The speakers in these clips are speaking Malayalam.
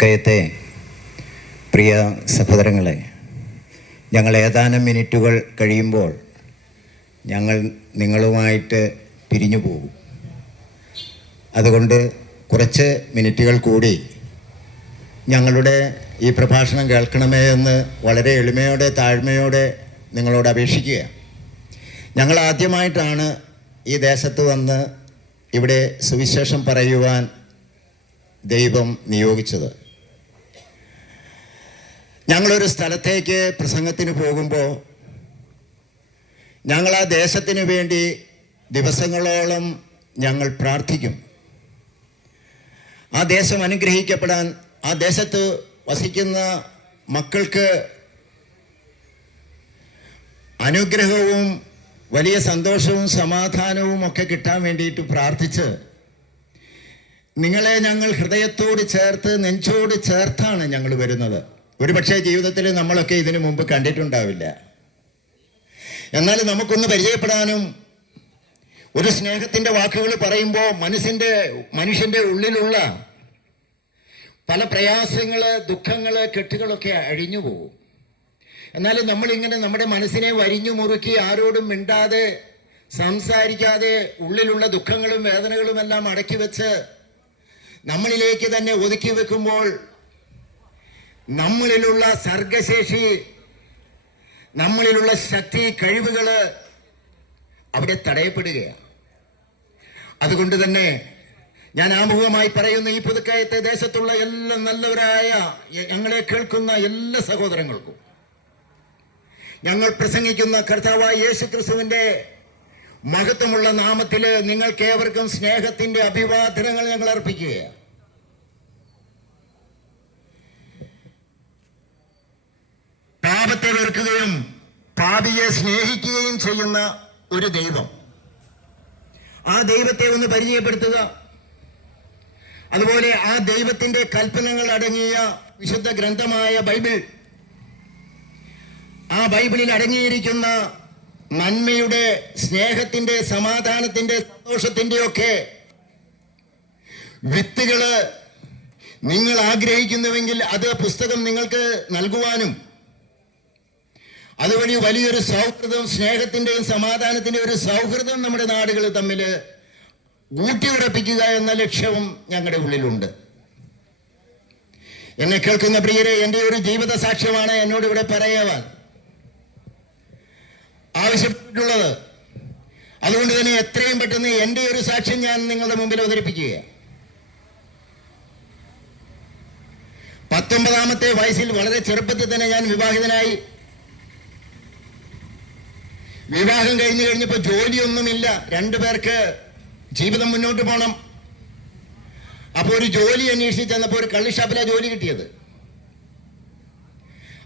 പുതുക്കയത്തെ പ്രിയ സഹോദരങ്ങളെ, ഞങ്ങൾ ഏതാനും മിനിറ്റുകൾ കഴിയുമ്പോൾ ഞങ്ങൾ നിങ്ങളുമായിട്ട് പിരിഞ്ഞു പോകും. അതുകൊണ്ട് കുറച്ച് മിനിറ്റുകൾ കൂടി ഞങ്ങളുടെ ഈ പ്രഭാഷണം കേൾക്കണമേ എന്ന് വളരെ എളിമയോടെ താഴ്മയോടെ നിങ്ങളോട് അപേക്ഷിക്കുക. ഞങ്ങൾ ആദ്യമായിട്ടാണ് ഈ ദേശത്ത് വന്ന് ഇവിടെ സുവിശേഷം പറയുവാൻ ദൈവം നിയോഗിച്ചത്. ഞങ്ങളൊരു സ്ഥലത്തേക്ക് പ്രസംഗത്തിന് പോകുമ്പോൾ ഞങ്ങൾ ആ ദേശത്തിന് വേണ്ടി ദിവസങ്ങളോളം ഞങ്ങൾ പ്രാർത്ഥിക്കും. ആ ദേശം അനുഗ്രഹിക്കപ്പെടാൻ, ആ ദേശത്ത് വസിക്കുന്ന മക്കൾക്ക് അനുഗ്രഹവും വലിയ സന്തോഷവും സമാധാനവും ഒക്കെ കിട്ടാൻ വേണ്ടിയിട്ട് പ്രാർത്ഥിച്ച് നിങ്ങളെ ഞങ്ങൾ ഹൃദയത്തോട് ചേർത്ത് നെഞ്ചോട് ചേർത്താണ് ഞങ്ങൾ വരുന്നത്. ഒരുപക്ഷെ ജീവിതത്തിൽ നമ്മളൊക്കെ ഇതിനു മുമ്പ് കണ്ടിട്ടുണ്ടാവില്ല. എന്നാൽ നമുക്കൊന്ന് പരിചയപ്പെടാനും ഒരു സ്നേഹത്തിൻ്റെ വാക്കുകൾ പറയുമ്പോൾ മനുഷ്യൻ്റെ ഉള്ളിലുള്ള പല പ്രയാസങ്ങൾ, ദുഃഖങ്ങൾ, കെട്ടുകളൊക്കെ അഴിഞ്ഞു പോകും. എന്നാലും നമ്മളിങ്ങനെ നമ്മുടെ മനസ്സിനെ വരിഞ്ഞു മുറുക്കി ആരോടും മിണ്ടാതെ സംസാരിക്കാതെ ഉള്ളിലുള്ള ദുഃഖങ്ങളും വേദനകളും എല്ലാം അടക്കി വെച്ച് നമ്മളിലേക്ക് തന്നെ ഒതുക്കി വെക്കുമ്പോൾ നമ്മളിലുള്ള സർഗശേഷി, നമ്മളിലുള്ള ശക്തി, കഴിവുകൾ അവിടെ തടയപ്പെടുകയാണ്. അതുകൊണ്ട് തന്നെ ഞാൻ ആമുഖമായി പറയുന്ന ഈ പുതുക്കയത്തെ ദേശത്തുള്ള എല്ലാ നല്ലവരായ ഞങ്ങളെ കേൾക്കുന്ന എല്ലാ സഹോദരങ്ങൾക്കും ഞങ്ങൾ പ്രസംഗിക്കുന്ന കർത്താവായ യേശുക്രിസ്തുവിന്റെ മഹത്വമുള്ള നാമത്തിൽ നിങ്ങൾക്കേവർക്കും സ്നേഹത്തിന്റെ അഭിവാദനങ്ങൾ ഞങ്ങൾ അർപ്പിക്കുകയാണ്. പാപത്തെ വെറുക്കുകയും പാപിയെ സ്നേഹിക്കുകയും ചെയ്യുന്ന ഒരു ദൈവം, ആ ദൈവത്തെ ഒന്ന് പരിചയപ്പെടുത്തുക. അതുപോലെ ആ ദൈവത്തിന്റെ കൽപ്പനകൾ അടങ്ങിയ വിശുദ്ധ ഗ്രന്ഥമായ ബൈബിൾ, ആ ബൈബിളിൽ അടങ്ങിയിരിക്കുന്ന നന്മയുടെ, സ്നേഹത്തിന്റെ, സമാധാനത്തിന്റെ, സന്തോഷത്തിന്റെ ഒക്കെ വിത്തുകള് നിങ്ങൾ ആഗ്രഹിക്കുന്നുവെങ്കിൽ അത് പുസ്തകം നിങ്ങൾക്ക് നൽകുവാനും അതുവഴി വലിയൊരു സൗഹൃദം, സ്നേഹത്തിന്റെയും സമാധാനത്തിന്റെയും ഒരു സൗഹൃദം നമ്മുടെ നാടുകൾ തമ്മിൽ ഊട്ടിയുറപ്പിക്കുക എന്ന ലക്ഷ്യവും ഞങ്ങളുടെ ഉള്ളിലുണ്ട്. എന്നെ കേൾക്കുന്ന പ്രിയരെ, എൻ്റെ ഒരു ജീവിത സാക്ഷ്യമാണ് എന്നോട് ഇവിടെ പറയുവാൻ ആവശ്യപ്പെട്ടിട്ടുള്ളത്. അതുകൊണ്ട് തന്നെ എത്രയും പെട്ടെന്ന് എൻ്റെ ഒരു സാക്ഷ്യം ഞാൻ നിങ്ങളുടെ മുമ്പിൽ അവതരിപ്പിക്കുകയാണ്. 19-ാമത്തെ വയസ്സിൽ വളരെ ചെറുപ്പത്തിൽ തന്നെ ഞാൻ വിവാഹിതനായി. വിവാഹം കഴിഞ്ഞപ്പോൾ ജോലിയൊന്നുമില്ല, രണ്ടുപേർക്ക് ജീവിതം മുന്നോട്ട് പോകണം. അപ്പോൾ ഒരു ജോലി അന്വേഷിച്ച് ചെന്നപ്പോൾ ഒരു കള്ളിഷാപ്പിലാണ് ജോലി കിട്ടിയത്.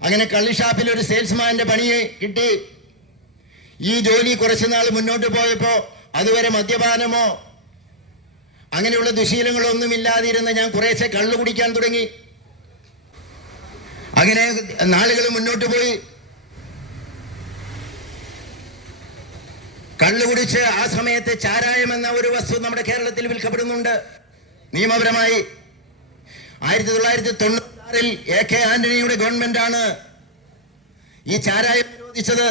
അങ്ങനെ കള്ളിഷാപ്പിൽ ഒരു സെയിൽസ്മാന്റെ പണി കിട്ടി. ഈ ജോലി കുറച്ചു നാൾ മുന്നോട്ട് പോയപ്പോൾ അതുവരെ മദ്യപാനമോ അങ്ങനെയുള്ള ദുശീലങ്ങളോ ഒന്നുമില്ലാതിരുന്ന ഞാൻ കുറേശ്ശെ കള്ളു കുടിക്കാൻ തുടങ്ങി. അങ്ങനെ നാളുകൾ മുന്നോട്ട് പോയി. കള്ളു കുടിച്ച് ആ സമയത്ത് ചാരായം എന്ന ഒരു വസ്തു നമ്മുടെ കേരളത്തിൽ വിൽക്കപ്പെടുന്നുണ്ട് നിയമപരമായി. 1996-ൽ AK ആന്റണിയുടെ ഗവൺമെന്റാണ് ഈ ചാരായം നിരോധിച്ചത്.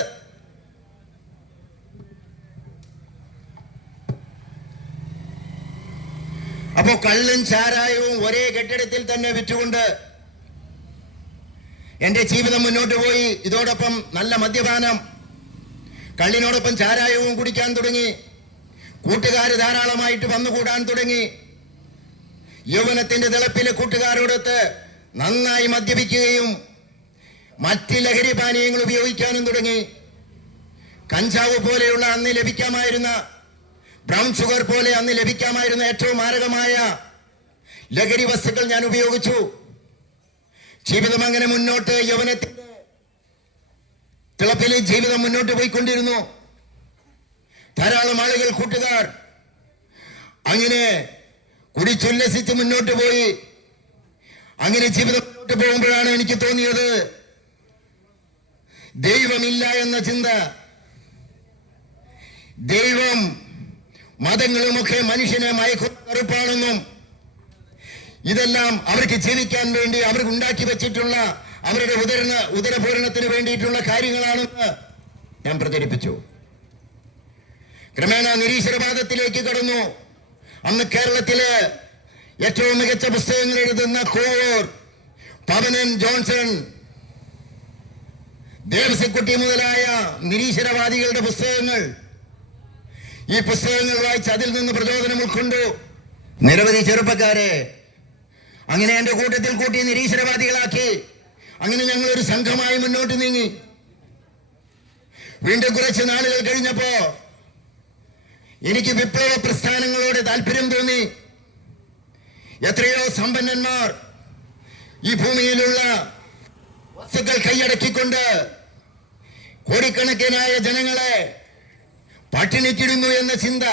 അപ്പോ കള്ളും ചാരായവും ഒരേ കെട്ടിടത്തിൽ തന്നെ വിറ്റുകൊണ്ട് എന്റെ ജീവിതം മുന്നോട്ട് പോയി. ഇതോടൊപ്പം നല്ല മദ്യപാനം, കള്ളിനോടൊപ്പം ചാരായവും കുടിക്കാൻ തുടങ്ങി. കൂട്ടുകാർ ധാരാളമായിട്ട് വന്നുകൂടാൻ തുടങ്ങി. യൗവനത്തിന്റെ തിളപ്പിലെ കൂട്ടുകാരോടൊത്ത് നന്നായി മദ്യപിക്കുകയും മറ്റ് ലഹരി പാനീയങ്ങൾ ഉപയോഗിക്കാനും തുടങ്ങി. കഞ്ചാവ് പോലെയുള്ള അന്ന് ലഭിക്കാമായിരുന്ന, ബ്രൗൺ ഷുഗർ പോലെ അന്ന് ലഭിക്കാമായിരുന്ന ഏറ്റവും മാരകമായ ലഹരി വസ്തുക്കൾ ഞാൻ ഉപയോഗിച്ചു. ജീവിതം അങ്ങനെ മുന്നോട്ട്, യൗവനത്തിന്റെ തിളപ്പിലെ ജീവിതം മുന്നോട്ട് പോയിക്കൊണ്ടിരുന്നു. ധാരാളം ആളുകൾ, കൂട്ടുകാർ അങ്ങനെ കുടിച്ചുല്ലസിച്ച് മുന്നോട്ട് പോയി. അങ്ങനെ ജീവിതം മുന്നോട്ട് പോകുമ്പോഴാണ് എനിക്ക് തോന്നിയത് ദൈവമില്ല എന്ന ചിന്ത. ദൈവം, മതങ്ങളുമൊക്കെ മനുഷ്യനെ മയക്കുന്ന കറുപ്പാണെന്നും ഇതെല്ലാം അവർക്ക് ജീവിക്കാൻ വേണ്ടി അവർ ഉണ്ടാക്കി വെച്ചിട്ടുള്ള അവരുടെ ഉദരപൂരണത്തിന് വേണ്ടിയിട്ടുള്ള കാര്യങ്ങളാണെന്ന് ഞാൻ പ്രചരിപ്പിച്ചു. ക്രമേണ നിരീശ്വരവാദത്തിലേക്ക് കടന്നു. അന്ന് കേരളത്തിലെ ഏറ്റവും മികച്ച പുസ്തകങ്ങൾ എഴുതുന്ന കോവൂർ, പവനൻ ജോൺസൺ, ദേവസിക്കുട്ടി മുതലായ നിരീശ്വരവാദികളുടെ പുസ്തകങ്ങൾ, ഈ പുസ്തകങ്ങൾ വായിച്ച് അതിൽ നിന്ന് പ്രചോദനം ഉൾക്കൊണ്ടു നിരവധി ചെറുപ്പക്കാരെ അങ്ങനെ എന്റെ കൂട്ടത്തിൽ കൂട്ടി നിരീശ്വരവാദികളാക്കി. അങ്ങനെ ഞങ്ങൾ ഒരു സംഘമായി മുന്നോട്ട് നീങ്ങി. വീണ്ടും കുറച്ച് നാളുകൾ കഴിഞ്ഞപ്പോ എനിക്ക് വിപ്ലവ പ്രസ്ഥാനങ്ങളോട് താല്പര്യം തോന്നി. എത്രയോ സമ്പന്നന്മാർ ഈ ഭൂമിയിലുള്ള വസ്തുക്കൾ കൈയടക്കിക്കൊണ്ട് കോടിക്കണക്കിനായ ജനങ്ങളെ പട്ടിണിക്കിടുന്നു എന്ന ചിന്ത,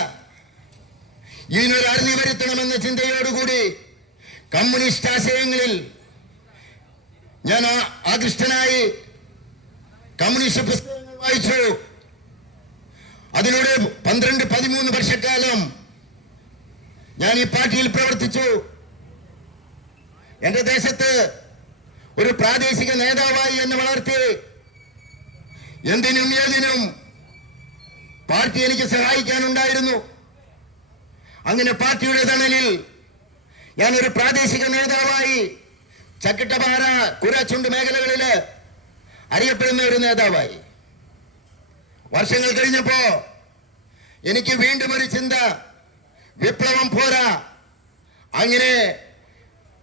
ഇതിനൊരു അറുതി വരുത്തണമെന്ന ചിന്തയോടുകൂടി കമ്മ്യൂണിസ്റ്റ് ആശയങ്ങളിൽ ഞാൻ ആകൃഷ്ടനായി കമ്മ്യൂണിസ്റ്റ് പുസ്തകങ്ങൾ വായിച്ചു. അതിലൂടെ 12-13 വർഷക്കാലം ഞാൻ ഈ പാർട്ടിയിൽ പ്രവർത്തിച്ചു. എന്റെ ദേശത്ത് ഒരു പ്രാദേശിക നേതാവായി എന്നെ വളർത്തി. എന്തിനും ഏതിനും പാർട്ടി എനിക്ക് സഹായിക്കാനുണ്ടായിരുന്നു. അങ്ങനെ പാർട്ടിയുടെ തണലിൽ ഞാനൊരു പ്രാദേശിക നേതാവായി ചക്കിട്ടപ്പാറ, കുരാച്ചുണ്ട് മേഖലകളിൽ അറിയപ്പെടുന്ന ഒരു നേതാവായി. വർഷങ്ങൾ കഴിഞ്ഞപ്പോ എനിക്ക് വീണ്ടും ഒരു ചിന്ത, വിപ്ലവം പോരാ. അങ്ങനെ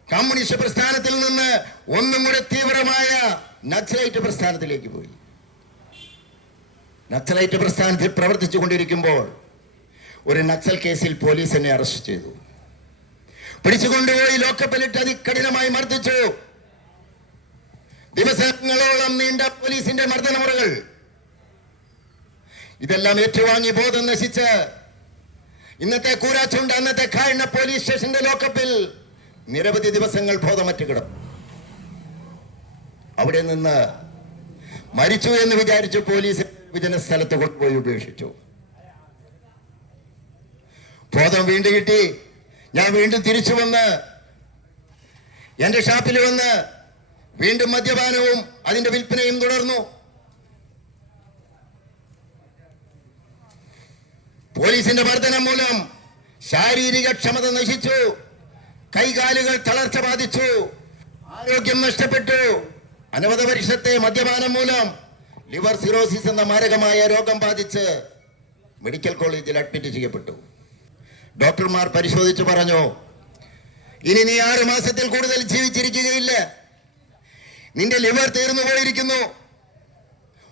കമ്മ്യൂണിസ്റ്റ് പ്രസ്ഥാനത്തിൽ നിന്ന് ഒന്നും കൂടെ തീവ്രമായ നക്സലൈറ്റ് പ്രസ്ഥാനത്തിലേക്ക് പോയി. നക്സലൈറ്റ് പ്രസ്ഥാനത്തിൽ പ്രവർത്തിച്ചു കൊണ്ടിരിക്കുമ്പോൾ ഒരു നക്സൽ കേസിൽ പോലീസ് എന്നെ അറസ്റ്റ് ചെയ്തു. പിടിച്ചുകൊണ്ടുപോയി ലോക്കപ്പിലിട്ട് അതികഠിനമായി മർദ്ദിച്ചു. ദിവസങ്ങളോളം നീണ്ട പോലീസിന്റെ മർദ്ദനമുറകൾ. ഇതെല്ലാം ഏറ്റുവാങ്ങി ബോധം നശിച്ച് ഇന്നത്തെ കൂരാച്ചുണ്ട്, അന്നത്തെ കായണ്ണ പോലീസ് സ്റ്റേഷന്റെ ലോക്കപ്പിൽ നിരവധി ദിവസങ്ങൾ ബോധമറ്റ് കിടന്നു. അവിടെ നിന്ന് മരിച്ചു എന്ന് വിചാരിച്ചു പോലീസ് വിജന സ്ഥലത്ത് കൊണ്ടുപോയി ഉപേക്ഷിച്ചു. ബോധം വീണ്ടും കിട്ടി. ഞാൻ വീണ്ടും തിരിച്ചു വന്ന് എന്റെ ഷാപ്പിൽ വന്ന് വീണ്ടും മദ്യപാനവും അതിന്റെ വിൽപ്പനയും തുടർന്നു. പോലീസിന്റെ മർദ്ദനം മൂലം ശാരീരിക ക്ഷമത നശിച്ചു, കൈകാലുകൾ തളർച്ച ബാധിച്ചു, ആരോഗ്യം നഷ്ടപ്പെട്ടു. അനവധി വർഷത്തെ മദ്യപാനം മൂലം ലിവർ സിറോസിസ് എന്ന മാരകമായ രോഗം ബാധിച്ച് മെഡിക്കൽ കോളേജിൽ അഡ്മിറ്റ് ചെയ്യപ്പെട്ടു. ഡോക്ടർമാർ പരിശോധിച്ചു പറഞ്ഞു, ഇനി നീ 6 മാസത്തിൽ കൂടുതൽ ജീവിച്ചിരിക്കുകയില്ല. നിന്റെ ലിവർ തീർന്നു പോയിരിക്കുന്നു.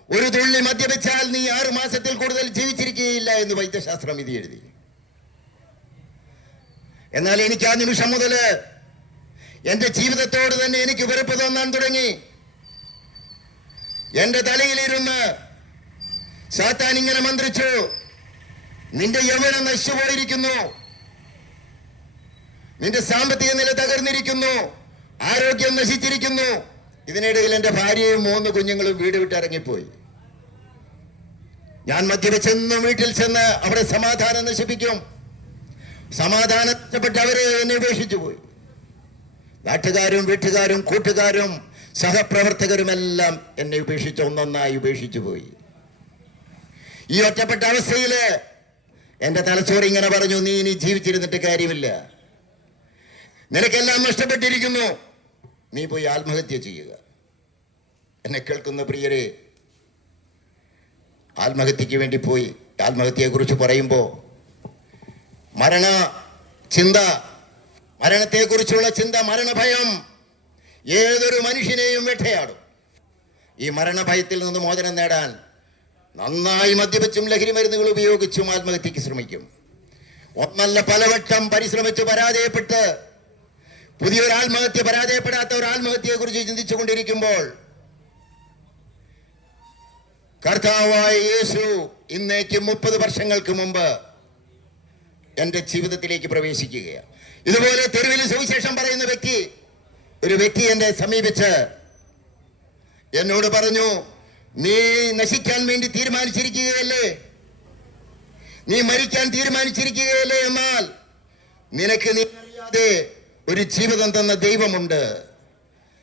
ഒരു തുള്ളി മദ്യപിച്ചാൽ നീ 6 മാസത്തിൽ കൂടുതൽ ജീവിച്ചിരിക്കുകയില്ല എന്ന് വൈദ്യശാസ്ത്രം വിധി എഴുതി. എന്നാൽ എനിക്ക് ആ നിമിഷം മുതൽ എന്റെ ജീവിതത്തോട് തന്നെ എനിക്ക് വെറുപ്പ് തോന്നാൻ തുടങ്ങി. എന്റെ തലയിലിരുന്ന് സാത്താൻ ഇങ്ങനെ മന്ത്രിച്ചു, നിന്റെ യൗവനം നശിച്ചുപോയിരിക്കുന്നു, നിന്റെ സാമ്പത്തിക നില തകർന്നിരിക്കുന്നു, ആരോഗ്യം നശിച്ചിരിക്കുന്നു. ഇതിനിടയിൽ എന്റെ ഭാര്യയും 3 കുഞ്ഞുങ്ങളും വീട് വിട്ടിറങ്ങിപ്പോയി. ഞാൻ മദ്യപിച്ചെന്നും വീട്ടിൽ ചെന്ന് അവിടെ സമാധാനം നശിപ്പിക്കും. സമാധാനം നഷ്ടപ്പെട്ട് അവരെ എന്നെ ഉപേക്ഷിച്ചു പോയി. നാട്ടുകാരും വീട്ടുകാരും കൂട്ടുകാരും സഹപ്രവർത്തകരുമെല്ലാം എന്നെ ഉപേക്ഷിച്ച് ഒന്നൊന്നായി ഉപേക്ഷിച്ചു പോയി. ഈ ഒറ്റപ്പെട്ട അവസ്ഥയില് എന്റെ തലച്ചോറ് ഇങ്ങനെ പറഞ്ഞു, നീ ഇനി ജീവിച്ചിരുന്നിട്ട് കാര്യമില്ല, നിനക്കെല്ലാം നഷ്ടപ്പെട്ടിരിക്കുന്നു, നീ പോയി ആത്മഹത്യ ചെയ്യുക. എന്നെ കേൾക്കുന്ന പ്രിയരെ, ആത്മഹത്യക്ക് വേണ്ടി പോയി. ആത്മഹത്യയെ കുറിച്ച് പറയുമ്പോ മരണ ചിന്ത, മരണത്തെക്കുറിച്ചുള്ള ചിന്ത, മരണഭയം ഏതൊരു മനുഷ്യനെയും വേട്ടയാടും. ഈ മരണഭയത്തിൽ നിന്ന് മോചനം നേടാൻ നന്നായി മദ്യപിച്ചും ലഹരി മരുന്നുകൾ ഉപയോഗിച്ചും ആത്മഹത്യക്ക് ശ്രമിക്കും. ഒന്നല്ല പലവട്ടം പരിശ്രമിച്ച് പരാജയപ്പെട്ട് പുതിയൊരു ആത്മഹത്യ, പരാജയപ്പെടാത്ത ഒരു ആത്മഹത്യയെ കുറിച്ച് ചിന്തിച്ചു കൊണ്ടിരിക്കുമ്പോൾ കർത്താവായ യേശു ഇന്നേക്ക് 30 വർഷങ്ങൾക്ക് മുമ്പ് എന്റെ ജീവിതത്തിലേക്ക് പ്രവേശിക്കുകയാണ്. ഇതുപോലെ തെരുവിൽ സുവിശേഷം പറയുന്ന ഒരു വ്യക്തി എന്നെ സമീപിച്ച് എന്നോട് പറഞ്ഞു, നീ നശിക്കാൻ വേണ്ടി തീരുമാനിച്ചിരിക്കുകയല്ലേ, നീ മരിക്കാൻ തീരുമാനിച്ചിരിക്കുകയല്ലേ, എന്നാൽ നിനക്ക് നീ അറിയാതെ ഒരു ജീവിതം തന്ന ദൈവമുണ്ട്.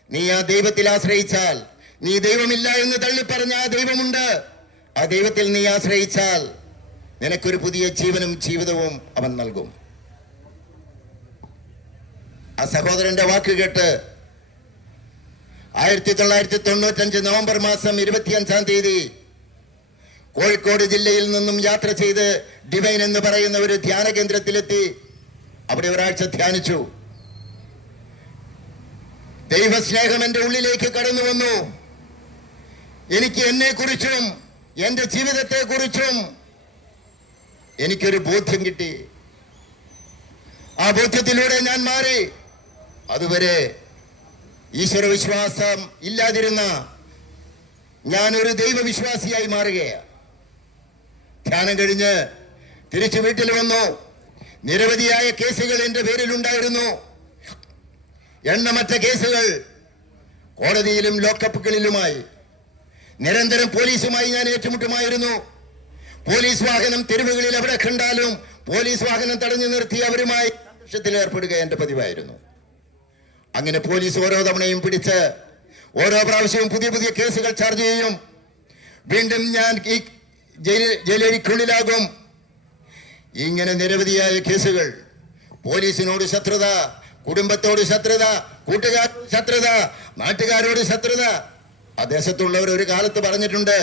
നീ ആ ദൈവത്തിൽ ആശ്രയിച്ചാൽ, നീ ദൈവമില്ല എന്ന് തള്ളിപ്പറഞ്ഞ ആ ദൈവമുണ്ട്. ആ ദൈവത്തിൽ നീ ആശ്രയിച്ചാൽ നിനക്കൊരു പുതിയ ജീവനും ജീവിതവും അവൻ നൽകും. ആ സഹോദരന്റെ വാക്ക് കേട്ട് 1995 നവംബർ മാസം 25-ാം തീയതി കോഴിക്കോട് ജില്ലയിൽ നിന്നും യാത്ര ചെയ്ത് ഡിവൈൻ എന്ന് പറയുന്ന ഒരു ധ്യാന കേന്ദ്രത്തിലെത്തി. അവിടെ ഒരാഴ്ച ധ്യാനിച്ചു. ദൈവസ്നേഹം എൻ്റെ ഉള്ളിലേക്ക് കടന്നു വന്നു. എനിക്ക് എന്നെക്കുറിച്ചും എൻ്റെ ജീവിതത്തെക്കുറിച്ചും എനിക്കൊരു ബോധ്യം കിട്ടി. ആ ബോധ്യത്തിലൂടെ ഞാൻ മാറി. അതുവരെ ഈശ്വര വിശ്വാസം ഇല്ലാതിരുന്ന ഞാനൊരു ദൈവവിശ്വാസിയായി മാറുകയാണ്. ധ്യാനം കഴിഞ്ഞ് തിരിച്ചു വീട്ടിൽ വന്നു. നിരവധിയായ കേസുകൾ എൻ്റെ പേരിലുണ്ടായിരുന്നു. എണ്ണമറ്റ കേസുകൾ കോടതിയിലും ലോക്കപ്പുകളിലുമായി. നിരന്തരം പോലീസുമായി ഞാൻ ഏറ്റുമുട്ടുമായിരുന്നു. പോലീസ് വാഹനം തെരുവുകളിൽ എവിടെ കണ്ടാലും പോലീസ് വാഹനം തടഞ്ഞു നിർത്തി അവരുമായി സംഘർഷത്തിൽ ഏർപ്പെടുക എൻ്റെ പതിവായിരുന്നു. അങ്ങനെ പോലീസ് ഓരോ തവണയും പിടിച്ച് ഓരോ പ്രാവശ്യവും പുതിയ പുതിയ കേസുകൾ ചാർജ് ചെയ്യും. വീണ്ടും ഞാൻ ഈ ജയിലഴിക്കുള്ളിലാകും. ഇങ്ങനെ നിരവധിയായ കേസുകൾ. പോലീസിനോട് ശത്രുത, കുടുംബത്തോട് ശത്രുത, കൂട്ടുകാരോട് ശത്രുത, നാട്ടുകാരോട് ശത്രുത. ആ ദേശത്തുള്ളവർ ഒരു കാലത്ത് പറഞ്ഞിട്ടുണ്ട്,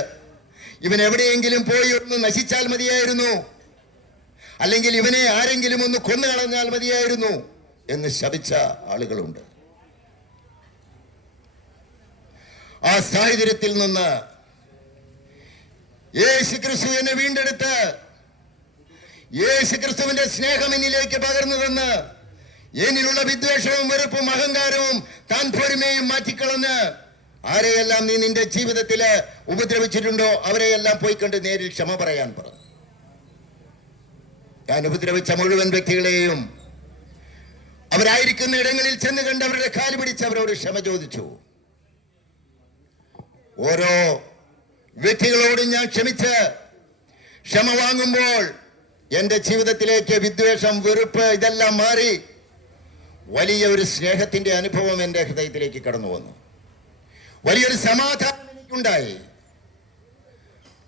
ഇവൻ എവിടെയെങ്കിലും പോയി ഒന്ന് നശിച്ചാൽ മതിയായിരുന്നു, അല്ലെങ്കിൽ ഇവനെ ആരെങ്കിലും ഒന്ന് കൊന്നു കളഞ്ഞാൽ മതിയായിരുന്നു എന്ന് ശപിച്ച ആളുകളുണ്ട്. ആ സാഹചര്യത്തിൽ നിന്ന് യേശു ക്രിസ്തു എന്നെ വീണ്ടെടുത്ത് യേശു ക്രിസ്തുവിന്റെ സ്നേഹം എന്നിലേക്ക് പകർന്നു തന്ന് എന്നിലുള്ള വിദ്വേഷവും വെറുപ്പും അഹങ്കാരവും താൻ പൊരുമയും മാറ്റിക്കളഞ്ഞ് ആരെയെല്ലാം നീ നിന്റെ ജീവിതത്തില് ഉപദ്രവിച്ചിട്ടുണ്ടോ അവരെയെല്ലാം പോയി കണ്ട് നേരിൽ ക്ഷമ പറയാൻ പറഞ്ഞു. ഞാൻ ഉപദ്രവിച്ച മുഴുവൻ വ്യക്തികളെയും അവരായിരിക്കുന്ന ഇടങ്ങളിൽ ചെന്ന് കണ്ട് അവരുടെ കാല് പിടിച്ച് അവരോട് ക്ഷമ ചോദിച്ചു. ഓരോ വ്യക്തികളോടും ഞാൻ ക്ഷമിച്ച് ക്ഷമ വാങ്ങുമ്പോൾ എന്റെ ജീവിതത്തിലേക്ക് വിദ്വേഷം, വെറുപ്പ് ഇതെല്ലാം മാറി വലിയ ഒരു സ്നേഹത്തിന്റെ അനുഭവം എന്റെ ഹൃദയത്തിലേക്ക് കടന്നു വന്നു. വലിയൊരു സമാധാനം എനിക്കുണ്ടായി.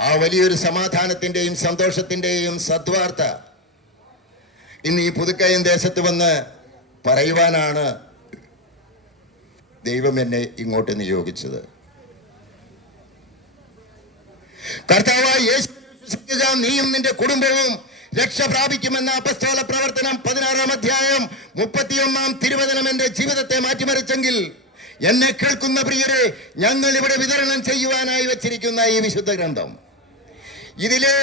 ആ വലിയൊരു സമാധാനത്തിന്റെയും സന്തോഷത്തിന്റെയും സദ്വാർത്ത ഇന്ന് ഈ പുതുക്കയം ദേശത്ത് വന്ന് പറയുവാനാണ് ദൈവം എന്നെ ഇങ്ങോട്ട് നിയോഗിച്ചത്. കർത്താവായ യേശു വിശ്വസിക്കുക, നീയും നിന്റെ കുടുംബവും രക്ഷ പ്രാപിക്കുമെന്ന അപ്പസ്തോല പ്രവർത്തനം 16-ാം അധ്യായം 31-ാം തിരുവചനം എന്റെ ജീവിതത്തെ മാറ്റിമറിച്ചെങ്കിൽ എന്നെ കേൾക്കുന്ന പ്രിയരെ, ഞങ്ങൾ ഇവിടെ വിതരണം ചെയ്യുവാനായി വെച്ചിരിക്കുന്ന ഈ വിശുദ്ധ ഗ്രന്ഥം, ഇതിലെ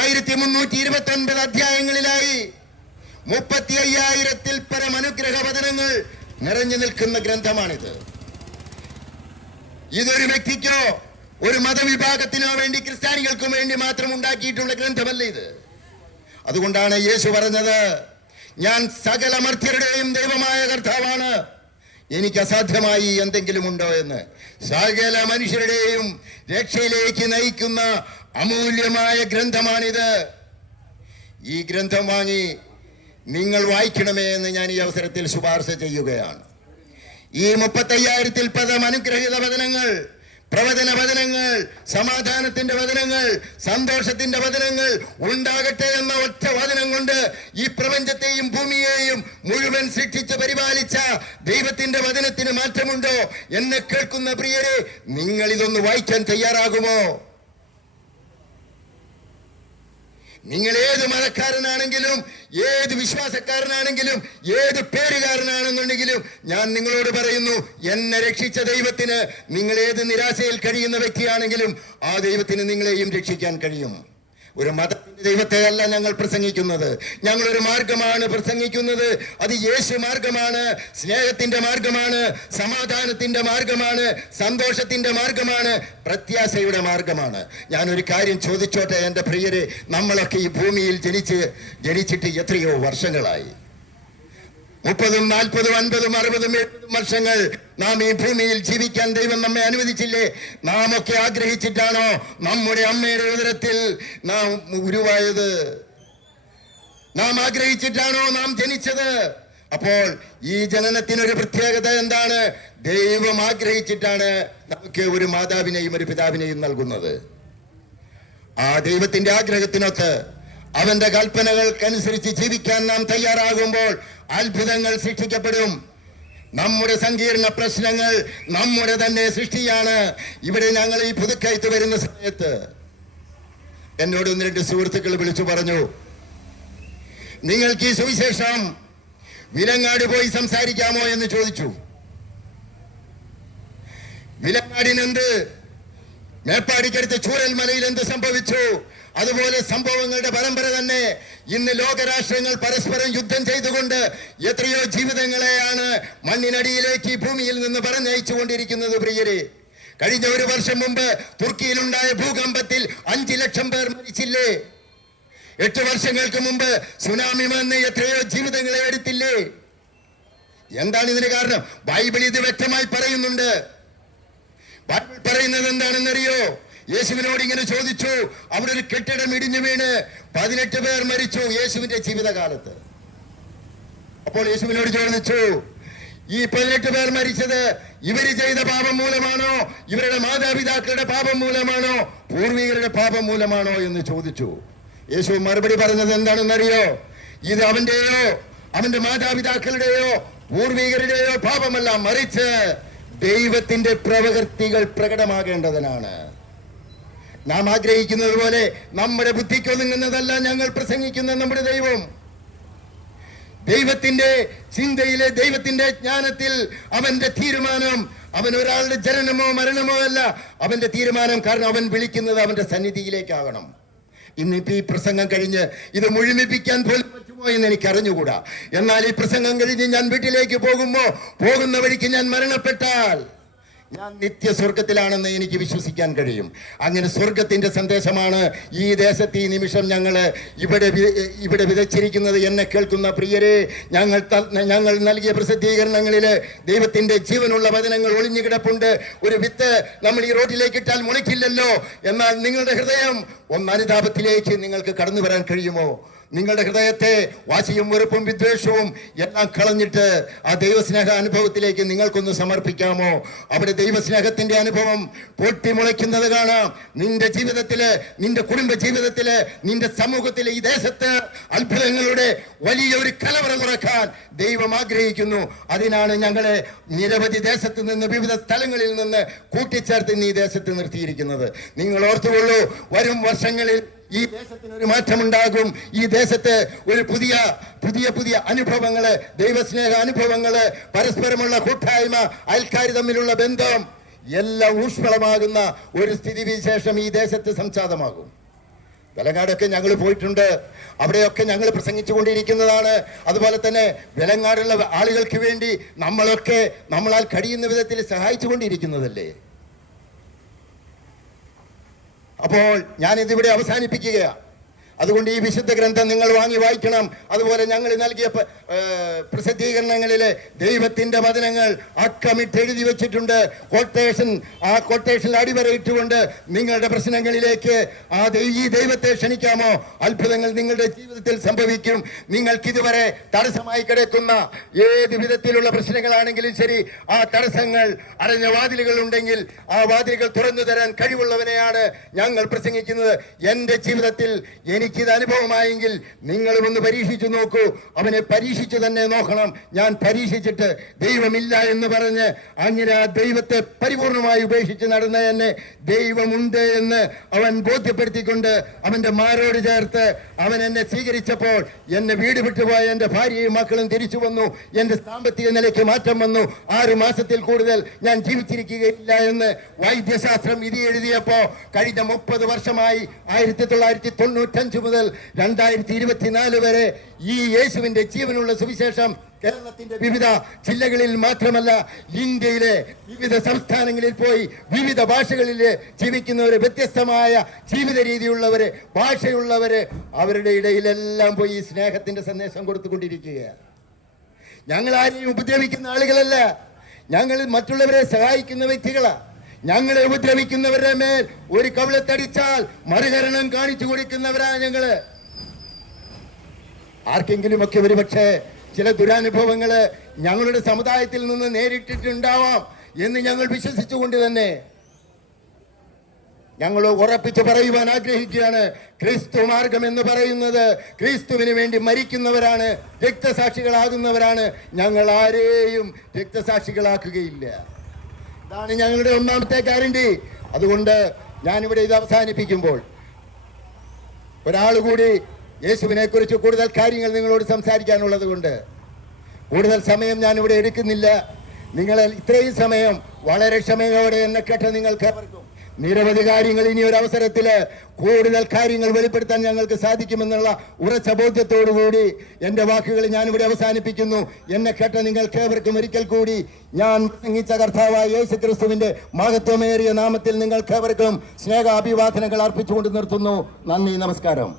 1329 അധ്യായങ്ങളിലായി 35,000-ൽ പരം അനുഗ്രഹ വചനങ്ങൾ നിറഞ്ഞു നിൽക്കുന്ന ഗ്രന്ഥമാണിത്. ഇതൊരു വ്യക്തിക്കോ ഒരു മതവിഭാഗത്തിനോ വേണ്ടി, ക്രിസ്ത്യാനികൾക്കും വേണ്ടി മാത്രം ഉണ്ടാക്കിയിട്ടുള്ള ഗ്രന്ഥമല്ല ഇത്. അതുകൊണ്ടാണ് യേശു പറഞ്ഞത്, ഞാൻ സകല മർത്യരുടെയും ദൈവമായ കർത്താവാണ്, എനിക്ക് അസാധ്യമായി എന്തെങ്കിലും ഉണ്ടോ എന്ന്. സകല മനുഷ്യരുടെയും രക്ഷയിലേക്ക് നയിക്കുന്ന അമൂല്യമായ ഗ്രന്ഥമാണിത്. ഈ ഗ്രന്ഥം വാങ്ങി നിങ്ങൾ വായിക്കണമേ എന്ന് ഞാൻ ഈ അവസരത്തിൽ ശുപാർശ ചെയ്യുകയാണ്. ഈ 35,000-ൽ പരം അനുഗ്രഹീത വചനങ്ങൾ, പ്രവചന വചനങ്ങൾ, സമാധാനത്തിന്റെ വചനങ്ങൾ, സന്തോഷത്തിന്റെ വചനങ്ങൾ ഉണ്ടാകട്ടെ എന്ന ഒറ്റ വചനം കൊണ്ട് ഈ പ്രപഞ്ചത്തെയും ഭൂമിയെയും മുഴുവൻ സൃഷ്ടിച്ച് പരിപാലിച്ച ദൈവത്തിന്റെ വചനത്തിന് മാറ്റമുണ്ടോ? എന്നെ കേൾക്കുന്ന പ്രിയരെ, നിങ്ങൾ ഇതൊന്ന് വായിക്കാൻ തയ്യാറാകുമോ? നിങ്ങൾ ഏത് മതക്കാരനാണെങ്കിലും, ഏത് വിശ്വാസക്കാരനാണെങ്കിലും, ഏത് പേരുകാരനാണെന്നുണ്ടെങ്കിലും ഞാൻ നിങ്ങളോട് പറയുന്നു, എന്നെ രക്ഷിച്ച ദൈവത്തിന്, നിങ്ങൾ ഏത് നിരാശയിൽ കഴിയുന്ന വ്യക്തിയാണെങ്കിലും ആ ദൈവത്തിന് നിങ്ങളെയും രക്ഷിക്കാൻ കഴിയും. ഒരു മതത്തിന്റെ ദൈവത്തെയല്ല ഞങ്ങൾ പ്രസംഗിക്കുന്നത്, ഞങ്ങളൊരു മാർഗമാണ് പ്രസംഗിക്കുന്നത്. അത് യേശു മാർഗമാണ്, സ്നേഹത്തിന്റെ മാർഗമാണ്, സമാധാനത്തിന്റെ മാർഗമാണ്, സന്തോഷത്തിന്റെ മാർഗമാണ്, പ്രത്യാശയുടെ മാർഗമാണ്. ഞാനൊരു കാര്യം ചോദിച്ചോട്ടെ എൻ്റെ പ്രിയരെ, നമ്മളൊക്കെ ഈ ഭൂമിയിൽ ജനിച്ചിട്ട് എത്രയോ വർഷങ്ങളായി? 30, 40, 50, 60, 70 വർഷങ്ങൾ നാം ഈ ഭൂമിയിൽ ജീവിക്കാൻ ദൈവം നമ്മെ അനുവദിച്ചില്ലേ? നാം ഒക്കെ ആഗ്രഹിച്ചിട്ടാണോ നമ്മുടെ അമ്മയുടെ ഉദരത്തിൽ നാം ഉരുവായത്? നാം ആഗ്രഹിച്ചിട്ടാണോ നാം ജനിച്ചത്? അപ്പോൾ ഈ ജനനത്തിനൊരു പ്രത്യേകത എന്താണ്? ദൈവം ആഗ്രഹിച്ചിട്ടാണ് നമുക്ക് ഒരു മാതാവിനെയും ഒരു പിതാവിനെയും നൽകുന്നത്. ആ ദൈവത്തിന്റെ ആഗ്രഹത്തിനൊത്ത് അവന്റെ കൽപ്പനകൾക്കനുസരിച്ച് ജീവിക്കാൻ നാം തയ്യാറാകുമ്പോൾ അത്ഭുതങ്ങൾ സൃഷ്ടിക്കപ്പെടും. നമ്മുടെ സങ്കീർണ പ്രശ്നങ്ങൾ നമ്മുടെ തന്നെ സൃഷ്ടിയാണ്. ഇവിടെ ഞങ്ങൾ ഈ പുതുക്കയത്ത് വരുന്ന സമയത്ത് എന്നോട് 1-2 സുഹൃത്തുക്കൾ വിളിച്ചു പറഞ്ഞു, നിങ്ങൾക്ക് ഈ സുവിശേഷം വിലങ്ങാട് പോയി സംസാരിക്കാമോ എന്ന് ചോദിച്ചു. വിലങ്ങാടിനെന്ത്, മേപ്പാടിക്കടുത്ത് ചൂരൽമലയിൽ എന്ത് സംഭവിച്ചു, അതുപോലെ സംഭവങ്ങളുടെ പരമ്പര തന്നെ. ഇന്ന് ലോകരാഷ്ട്രങ്ങൾ പരസ്പരം യുദ്ധം ചെയ്തുകൊണ്ട് എത്രയോ ജീവിതങ്ങളെയാണ് മണ്ണിനടിയിലേക്ക് ഈ ഭൂമിയിൽ നിന്ന് പറഞ്ഞയച്ചു കൊണ്ടിരിക്കുന്നത്. പ്രിയരെ, കഴിഞ്ഞ 1 വർഷം മുമ്പ് തുർക്കിയിലുണ്ടായ ഭൂകമ്പത്തിൽ 5 ലക്ഷം പേർ മരിച്ചില്ലേ? 8 വർഷങ്ങൾക്ക് മുമ്പ് സുനാമി വന്ന് എത്രയോ ജീവിതങ്ങളെ എടുത്തില്ലേ? എന്താണ് ഇതിന് കാരണം? ബൈബിൾ ഇത് വ്യക്തമായി പറയുന്നുണ്ട്. ബൈബിൾ പറയുന്നത് എന്താണെന്നറിയോ? യേശുവിനോട് ഇങ്ങനെ ചോദിച്ചു, അവിടെ ഒരു കെട്ടിടം ഇടിഞ്ഞു വീണ് 18 പേർ മരിച്ചു യേശുവിന്റെ ജീവിതകാലത്ത്. അപ്പോൾ യേശുവിനോട് ചോദിച്ചു, ഈ 18 പേർ മരിച്ചത് ഇവര് ചെയ്ത പാപം മൂലമാണോ, ഇവരുടെ മാതാപിതാക്കളുടെ പാപം മൂലമാണോ, പൂർവികരുടെ പാപം മൂലമാണോ എന്ന് ചോദിച്ചു. യേശു മറുപടി പറഞ്ഞത് എന്താണെന്നറിയോ? ഇത് അവന്റെയോ അവന്റെ മാതാപിതാക്കളുടെയോ പൂർവികരുടെയോ പാപമല്ല, മറിച്ച് ദൈവത്തിന്റെ പ്രവൃത്തികൾ പ്രകടമാകേണ്ടതിനാണ്. നാം ആഗ്രഹിക്കുന്നത് പോലെ നമ്മുടെ ബുദ്ധിക്കൊതുങ്ങുന്നതല്ല ഞങ്ങൾ പ്രസംഗിക്കുന്ന നമ്മുടെ ദൈവം. ദൈവത്തിന്റെ ചിന്തയിലെ, ദൈവത്തിന്റെ ജ്ഞാനത്തിൽ അവന്റെ തീരുമാനം, അവൻ ഒരാളുടെ ജനനമോ മരണമോ അല്ല അവന്റെ തീരുമാനം. കാരണം അവൻ വിളിക്കുന്നത് അവന്റെ സന്നിധിയിലേക്കാകണം. ഇന്നിപ്പോ ഈ പ്രസംഗം കഴിഞ്ഞ് ഇത് മുഴുമിപ്പിക്കാൻ പോലും പറ്റുമോ എന്ന് എനിക്ക് അറിഞ്ഞുകൂടാ. എന്നാൽ ഈ പ്രസംഗം കഴിഞ്ഞ് ഞാൻ വീട്ടിലേക്ക് പോകുന്ന വഴിക്ക് ഞാൻ മരണപ്പെട്ടാൽ ഞാൻ നിത്യസ്വർഗത്തിലാണെന്ന് എനിക്ക് വിശ്വസിക്കാൻ കഴിയും. അങ്ങനെ സ്വർഗത്തിന്റെ സന്ദേശമാണ് ഈ ദേശത്ത് ഈ നിമിഷം ഞങ്ങൾ ഇവിടെ വിതച്ചിരിക്കുന്നത്. എന്നെ കേൾക്കുന്ന പ്രിയരെ, ഞങ്ങൾ നൽകിയ പ്രസിദ്ധീകരണങ്ങളിൽ ദൈവത്തിന്റെ ജീവനുള്ള വചനങ്ങൾ ഒളിഞ്ഞു കിടപ്പുണ്ട്. ഒരു വിത്ത് നമ്മൾ ഈ റോഡിലേക്ക് ഇട്ടാൽ മുളയ്ക്കില്ലല്ലോ. എന്നാൽ നിങ്ങളുടെ ഹൃദയം ഒന്ന് അനുതാപത്തിലേക്ക് നിങ്ങൾക്ക് കടന്നു വരാൻ കഴിയുമോ? നിങ്ങളുടെ ഹൃദയത്തെ വാശിയും വെറുപ്പും വിദ്വേഷവും എല്ലാം കളഞ്ഞിട്ട് ആ ദൈവസ്നേഹ അനുഭവത്തിലേക്ക് നിങ്ങൾക്കൊന്ന് സമർപ്പിക്കാമോ? അവിടെ ദൈവസ്നേഹത്തിന്റെ അനുഭവം പൊട്ടിമുളയ്ക്കുന്നത് കാണാം. നിന്റെ ജീവിതത്തില്, നിന്റെ കുടുംബ ജീവിതത്തില്, നിന്റെ സമൂഹത്തിലെ ഈ ദേശത്ത് അത്ഭുതങ്ങളുടെ വലിയൊരു കലവറ തുറക്കാൻ ദൈവം ആഗ്രഹിക്കുന്നു. അതിനാണ് ഞങ്ങളെ നിരവധി ദേശത്ത് നിന്ന്, വിവിധ സ്ഥലങ്ങളിൽ നിന്ന് കൂട്ടിച്ചേർത്ത് ഇന്ന് ഈ ദേശത്ത് നിർത്തിയിരിക്കുന്നത്. നിങ്ങൾ ഓർത്തുകൊള്ളൂ, വരും വർഷങ്ങളിൽ ഈ ദേശത്തിനൊരു മാറ്റമുണ്ടാകും. ഈ ദേശത്ത് ഒരു പുതിയ അനുഭവങ്ങള്, ദൈവസ്നേഹ അനുഭവങ്ങള്, പരസ്പരമുള്ള കൂട്ടായ്മ, അയൽക്കാർ തമ്മിലുള്ള ബന്ധം എല്ലാം ഊഷ്മളമാകുന്ന ഒരു സ്ഥിതിവിശേഷം ഈ ദേശത്ത് സംജാതമാകും. വെലങ്ങാടൊക്കെ ഞങ്ങൾ പോയിട്ടുണ്ട്. അവിടെയൊക്കെ ഞങ്ങൾ പ്രസംഗിച്ചുകൊണ്ടിരിക്കുന്നതാണ്. അതുപോലെ തന്നെ വെലങ്ങാടുള്ള ആളുകൾക്ക് വേണ്ടി നമ്മളാൽ കഴിയുന്ന വിധത്തിൽ സഹായിച്ചു കൊണ്ടിരിക്കുന്നതല്ലേ. അപ്പോൾ ഞാനിതിവിടെ അവസാനിപ്പിക്കുകയാണ്. അതുകൊണ്ട് ഈ വിശുദ്ധ ഗ്രന്ഥം നിങ്ങൾ വാങ്ങി വായിക്കണം. അതുപോലെ ഞങ്ങൾ നൽകിയ പ്രസിദ്ധീകരണങ്ങളിലെ ദൈവത്തിന്റെ വചനങ്ങൾ അക്കമിട്ട് എഴുതി വെച്ചിട്ടുണ്ട്. ആ കൊട്ടേഷനിൽ അടിവരയിട്ടുകൊണ്ട് നിങ്ങളുടെ പ്രശ്നങ്ങളിലേക്ക് ഈ ദൈവത്തെ ക്ഷണിക്കാമോ? അത്ഭുതങ്ങൾ നിങ്ങളുടെ ജീവിതത്തിൽ സംഭവിക്കും. നിങ്ങൾക്ക് ഇതുവരെ തടസ്സമായി കിടക്കുന്ന ഏത് വിധത്തിലുള്ള പ്രശ്നങ്ങളാണെങ്കിലും ശരി, ആ തടസ്സങ്ങൾ, അടഞ്ഞ വാതിലുകൾ ഉണ്ടെങ്കിൽ ആ വാതിലുകൾ തുറന്നു തരാൻ കഴിവുള്ളവനെയാണ് ഞങ്ങൾ പ്രസംഗിക്കുന്നത്. എന്റെ ജീവിതത്തിൽ എനിക്കിത് അനുഭവമായെങ്കിൽ നിങ്ങൾ ഒന്ന് പരീക്ഷിച്ചു നോക്കൂ. അവനെ പരീക്ഷിച്ചു തന്നെ നോക്കണം. ഞാൻ പരീക്ഷിച്ചിട്ട് ദൈവമില്ല എന്ന് പറഞ്ഞ് അങ്ങനെ ആ ദൈവത്തെ പരിപൂർണമായി ഉപേക്ഷിച്ച് നടന്ന എന്നെ ദൈവമുണ്ട് എന്ന് അവൻ ബോധ്യപ്പെടുത്തിക്കൊണ്ട് അവന്റെ മാരോട് ചേർത്ത് അവൻ എന്നെ സ്വീകരിച്ചപ്പോൾ എന്നെ വീട് വിട്ടുപോയ എന്റെ ഭാര്യയും മക്കളും തിരിച്ചു വന്നു. എന്റെ സാമ്പത്തിക നിലയ്ക്ക് മാറ്റം വന്നു. 6 മാസത്തിൽ കൂടുതൽ ഞാൻ ജീവിച്ചിരിക്കുകയില്ല എന്ന് വൈദ്യശാസ്ത്രം വിധി എഴുതിയപ്പോ കഴിഞ്ഞ 30 വർഷമായി 1995 മുതൽ 2024 വരെ ഈ യേശുവിന്റെ ജീവനുള്ള സുവിശേഷം കേരളത്തിന്റെ വിവിധ ജില്ലകളിൽ മാത്രമല്ല ഇന്ത്യയിലെ വിവിധ സംസ്ഥാനങ്ങളിൽ പോയി വിവിധ ഭാഷകളിൽ ജീവിക്കുന്നവര്, വ്യത്യസ്തമായ ജീവിത രീതിയുള്ളവര്, ഭാഷയുള്ളവര്, അവരുടെ ഇടയിലെല്ലാം പോയി ഈ സ്നേഹത്തിന്റെ സന്ദേശം കൊടുത്തുകൊണ്ടിരിക്കുകയാണ്. ഞങ്ങൾ ആരെയും ഉപദ്രവിക്കുന്ന ആളുകളല്ല, ഞങ്ങൾ മറ്റുള്ളവരെ സഹായിക്കുന്ന വ്യക്തികളാ. ഞങ്ങളെ ഉപദ്രവിക്കുന്നവരുടെ മേൽ ഒരു കവിളത്തടിച്ചാൽ മറുകരണം കാണിച്ചു കൊടുക്കുന്നവരാ ഞങ്ങള്. ആർക്കെങ്കിലുമൊക്കെ ഒരുപക്ഷെ ചില ദുരനുഭവങ്ങൾ ഞങ്ങളുടെ സമുദായത്തിൽ നിന്ന് നേരിട്ടിട്ടുണ്ടാവാം എന്ന് ഞങ്ങൾ വിശ്വസിച്ചുകൊണ്ട് തന്നെ ഞങ്ങൾ ഉറപ്പിച്ച് പറയുവാൻ ആഗ്രഹിക്കുകയാണ്, ക്രിസ്തു മാർഗം എന്ന് പറയുന്നത് ക്രിസ്തുവിന് വേണ്ടി മരിക്കുന്നവരാണ്, രക്തസാക്ഷികളാകുന്നവരാണ്. ഞങ്ങൾ ആരെയും രക്തസാക്ഷികളാക്കുകയില്ല. ഇതാണ് ഞങ്ങളുടെ ഒന്നാമത്തെ ഗ്യാരണ്ടി. അതുകൊണ്ട് ഞാനിവിടെ ഇത് അവസാനിപ്പിക്കുമ്പോൾ ഒരാൾ കൂടി യേശുവിനെ കുറിച്ച് കൂടുതൽ കാര്യങ്ങൾ നിങ്ങളോട് സംസാരിക്കാനുള്ളത് കൊണ്ട് കൂടുതൽ സമയം ഞാനിവിടെ എടുക്കുന്നില്ല. നിങ്ങൾ ഇത്രയും സമയം വളരെ ക്ഷമയോടെ എന്നെ കേട്ട നിങ്ങൾക്ക് അവർക്കും നിരവധി കാര്യങ്ങൾ ഇനി ഒരു അവസരത്തിൽ കൂടുതൽ കാര്യങ്ങൾ വെളിപ്പെടുത്താൻ ഞങ്ങൾക്ക് സാധിക്കുമെന്നുള്ള ഉറച്ച ബോധ്യത്തോടുകൂടി എൻ്റെ വാക്കുകൾ ഞാനിവിടെ അവസാനിപ്പിക്കുന്നു. എന്നെ കേട്ട നിങ്ങൾക്ക് ഏവർക്കും ഒരിക്കൽ കൂടി ഞാൻ പ്രസംഗിച്ച കർത്താവായ യേശു ക്രിസ്തുവിന്റെ മഹത്വമേറിയ നാമത്തിൽ നിങ്ങൾക്ക് ഏവർക്കും സ്നേഹാഭിവാദനങ്ങൾ അർപ്പിച്ചുകൊണ്ട് നിർത്തുന്നു. നന്ദി, നമസ്കാരം.